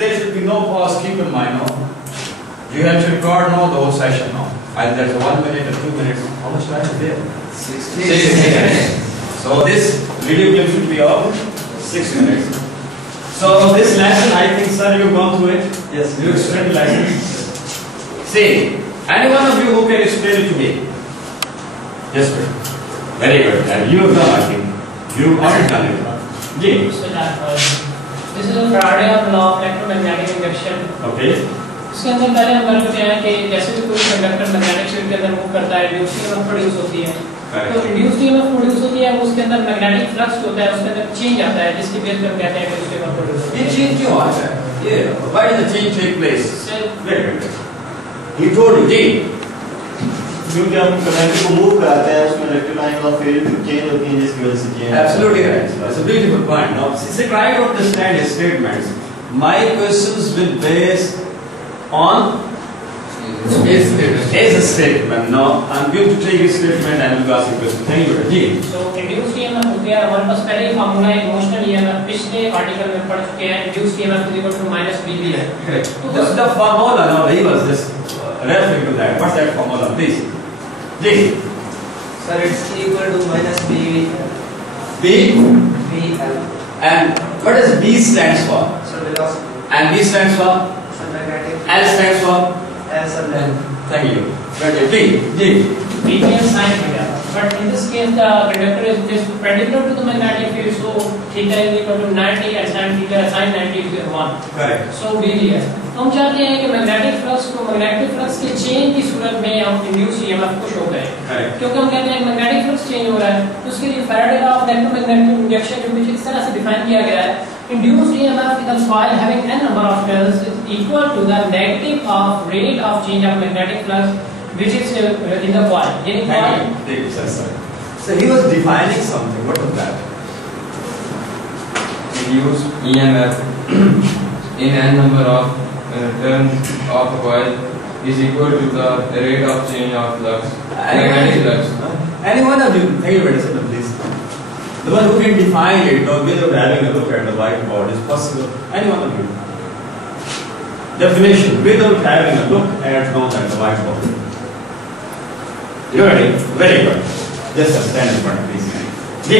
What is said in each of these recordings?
there should be no pause. Keep in mind, no. You have to record now the whole session now. Either there's 1 minute or 2 minutes. How much time is there? 60 minutes. So this video clip should be of 6 minutes. So this lesson, I think, sir, you've gone through it. Yes. You explained the lesson. See, any one of you who can explain it to me? Yes, sir. Very good. And you have done, I think. You've already done it. Yes. This is a Faraday law of electromagnetic induction. Okay. इसके अंदर पहले हम कर चुके हैं कि जैसे भी कोई कंडक्टर मैग्नेटिक फील्ड के अंदर मूव करता है इंड्यूस्ड ईएमएफ प्रोड्यूस होती है। तो इंड्यूस्ड ईएमएफ प्रोड्यूस होती है उसके अंदर मैग्नेटिक फ्लक्स होता है उसके अंदर चेंज आता है जिसकी बेस पर हम कहते हैं कि उसके ईएमएफ प्रोड्यूस होती है। ये चेंज क्यों आता है? ये why does the change take place? Very good. He told you, जी। क्योंकि हम कंडक्टर को मूव कराते हैं उसमें इलेक्ट्रोमैग्नेटिक ऑफ फील्ड चेंज होती है जिसकी वजह से change. Absolutely right. That's a beautiful point. Now, since I try to understand his statements, my questions will base on is a statement. Now, I'm going to take his statement and will ask a question. Thank you, ji. So induced EMF हो गया हमारे पास पहले ही formula emotional EMF पिछले article में पढ़ चुके हैं induced EMF is equal to minus BB है। Correct. The formula now he was just referring to that. What's that formula, please? Ji. Sir, it's equal to minus BV. B. BL. And what does B stands for? So velocity. And B stands for? So magnetic. L stands for? As a length. Thank you. Right. B. G. BB and sin theta. But in this case, the conductor is just perpendicular to the magnetic field, so theta is equal to 90 and sin theta sin 90 is 1. Correct. So BB है। हम चाहते हैं कि magnetic flux को magnetic flux के change की सूरत में हम इंड्यूस ईएमएफ को शो करें। Correct. क्योंकि हम कहते हैं मैग्नेटिक फ्लक्स चेंज हो रहा है, तो उसके लिए Faraday law of electromagnetic induction जो कुछ इस तरह से डिफाइन किया गया है, induced EMF in a coil having n number of turns is equal to the negative of rate of change of magnetic flux which is in the coil. यानी coil Thank you, sir. So he was defining something. What was that? Induced EMF in n number of turns of a coil is equal to the rate of change of flux, magnetic flux. Any one of you, thank you very much, please. The one who can define it or without having a look at the whiteboard is possible. Any one of you. Definition without having a look at the whiteboard. You ready? Very good. Just stand in front, please. G.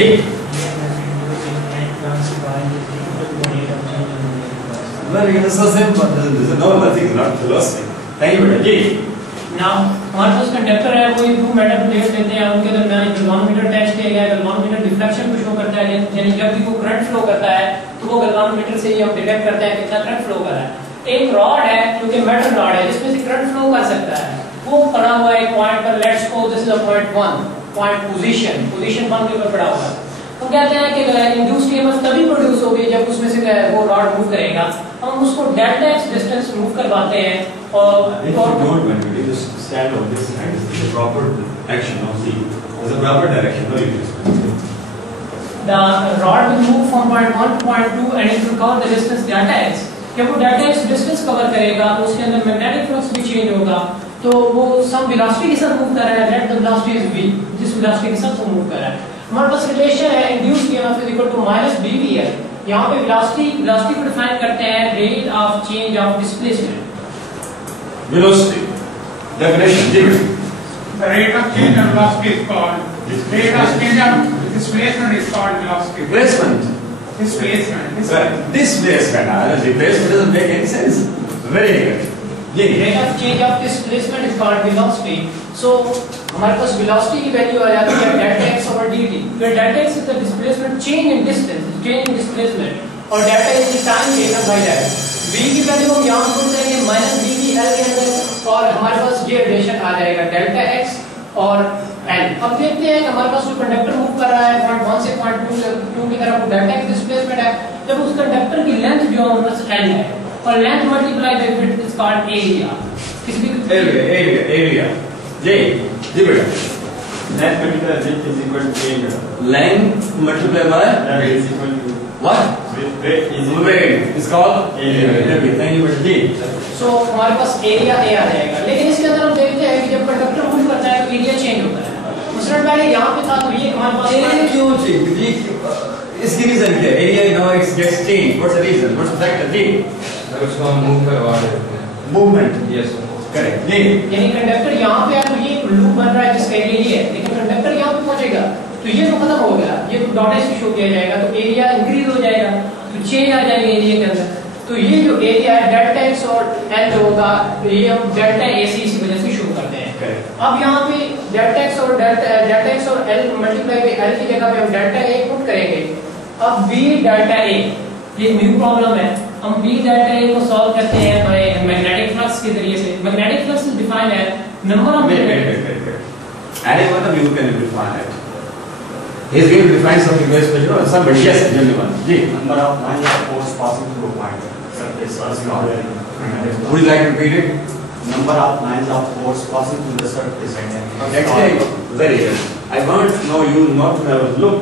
Very good. This is so simple. This is normal thing, not philosophy. Thank you very much. G. now हमारे पास conductor है वो दो metal plate लेते हैं उनके दरमियान एक galvanometer attach किया गया है। गैल्वानोमीटर डिफ्लेक्शन को शो करता है यानी जब भी वो करंट फ्लो करता है तो वो गैल्वानोमीटर से ही हम डिटेक्ट करते हैं कितना करंट फ्लो कर रहा है। एक रॉड है जो कि मेटल रॉड है जिसमें से करंट फ्लो कर सकता है, वो पड़ा हुआ है एक पॉइंट पर। Let's suppose this is a point 1 point position 1 के ऊपर पड़ा हुआ है। हम कहते हैं कि इंड्यूस्ड ईएमएफ तभी प्रोड्यूस होगी जब उसमें से वो रॉड मूव करेगा। हम उसको डेल्टा एक्स डिस्टेंस मूव करवाते हैं और If you don't when you just stand on this side, this is a proper action of Z. There's a proper direction. No, you just. the rod will move from point 1 to point 2 and it will cover the distance delta x। जब वो delta x distance cover करेगा तो उसके अंदर magnetic flux भी change होगा, तो वो सम वेलोसिटी के साथ मूव कर रहा है। Let the velocity is v, जिस वेलोसिटी के साथ वो मूव कर रहा है। हमारे पास रिलेशन है induced EMF is equal to minus bv है। यहाँ पे वेलोसिटी को डिफाइन करते हैं rate of change of displacement. Velocity. Definition. Different. The rate of change of velocity is called rate of change of displacement is called velocity. Displacement. Displacement. Displacement. Displacement doesn't make any sense. Very good. Rate of change of displacement is called velocity. So हमारे पास velocity की value आ जाती है delta x over dt, where delta x is the displacement change in distance, change in displacement, और delta is the time taken by that. v की value हम यहाँ put करेंगे minus bv l के अंदर और हमारे पास ये रिलेशन आ जाएगा डेल्टा x और l। अब देखते हैं कि हमारे पास जो कंडक्टर मूव कर रहा है पॉइंट 1 से पॉइंट 2 की तरफ, वो डेल्टा x डिस्प्लेसमेंट है। जब उस कंडक्टर की लेंथ जो है बस l है और length multiply by width is called area. Area. J. Different. Length multiplied width is equal to area. Length multiplied by That is equal to what? width is equal Weight is called area. Thank you very much. सो हमारे पास area A आ जाएगा। लेकिन इसके अंदर हम देखते हैं कि जब कंडक्टर मूव करता है तो एरिया चेंज होता है। दूसरा पहले यहाँ पे था तो ये हमारे पास Area क्यों change? इसकी रीजन क्या है? Area now it gets changed. What's the reason? What's the factor? D. उसको हम मूव करवा देते हैं। Movement, yes correct. जी, यानी कंडक्टर यहाँ पे है तो ये लूप बन रहा है जिसका एरिया ये है, लेकिन कंडक्टर यहाँ पे पहुंचेगा तो ये तो खत्म हो गया, ये डॉट से शो किया जाएगा तो एरिया इंक्रीज हो जाएगा, तो चेंज आ जाएगी एरिया के अंदर। तो ये जो एरिया है डेल्टा एक्स और एल जो होगा ये हम डेल्टा ए सी इसी वजह से शो करते हैं। अब यहाँ पे डेल्टा एक्स और एल मल्टीप्लाई बाय एल की जगह पे हम डेल्टा ए पुट करेंगे। अब बी डेल्टा ए, ये न्यू प्रॉब्लम है, हम बी डेल्टा ए को सॉल्व करते हैं हमारे मैग्नेटिक फ्लक्स के जरिए से। Magnetic flux is defined as number of any one of you can define it. He is going to define something very special. Somebody, yes, gentlemen. जी, Number of lines of force passing through a point. Surface or magnetic would you like to repeat it? Number of lines of force passing through the surface. Explain. Very good. I want to know you not to have a look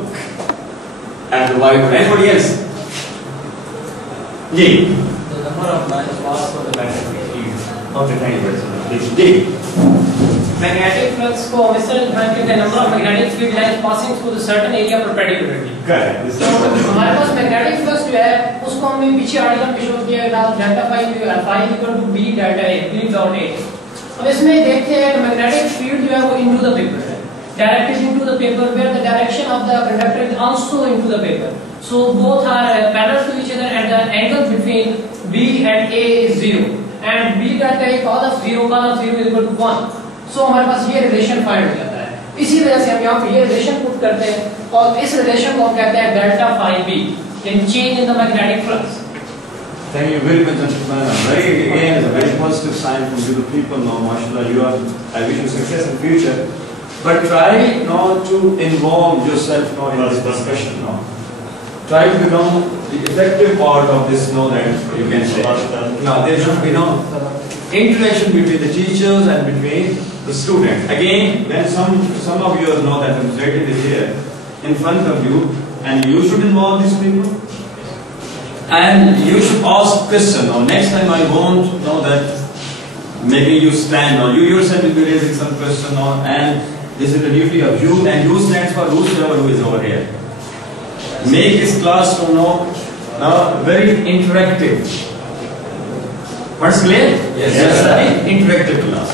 at the whiteboard. Anybody else? जी, The number of lines passed through the magnetic field. okay, thank you very much. जी, magnetic flux को हम इस तरह define करते हैं, number of magnetic field lines passing through the certain area perpendicularly. correct. This तो is हमारे पास magnetic flux जो है उसको हमने पीछे आर्टिकल में शो किया है delta phi equal to B delta A B dot A. अब इसमें देखते हैं कि मैग्नेटिक फील्ड जो है वो इनटू द पेपर है, directed into the paper where the direction of the conductor is also into the paper, so both are parallel to each other and the angle between B and A is 0 and B delta A cos of 0 is equal to 1। So हमारे पास ये relation find हो जाता है। इसी वजह से हम यहाँ पे ये रिलेशन पुट करते हैं और इस रिलेशन को हम कहते हैं डेल्टा फाई बी, यानी change in the magnetic flux. Thank you very much, gentlemen. Very again is a very positive sign from you, the people. Now, mashallah, you are. I wish you success in future. But try not to involve yourself now in this discussion. Now, try to become the effective part of this. Know that you can say. Now, there should be no interaction between the teachers and between the students. Again, when some of you know that I'm writing it here in front of you, and you should involve these people. And you should ask question. Now next time I won't know that making you stand, or you yourself will be raising some question, or and this is the duty of you, and you stands for whosoever who is over here. Make this classroom now very interactive. What's clear? Yes, Yes, sir. interactive class.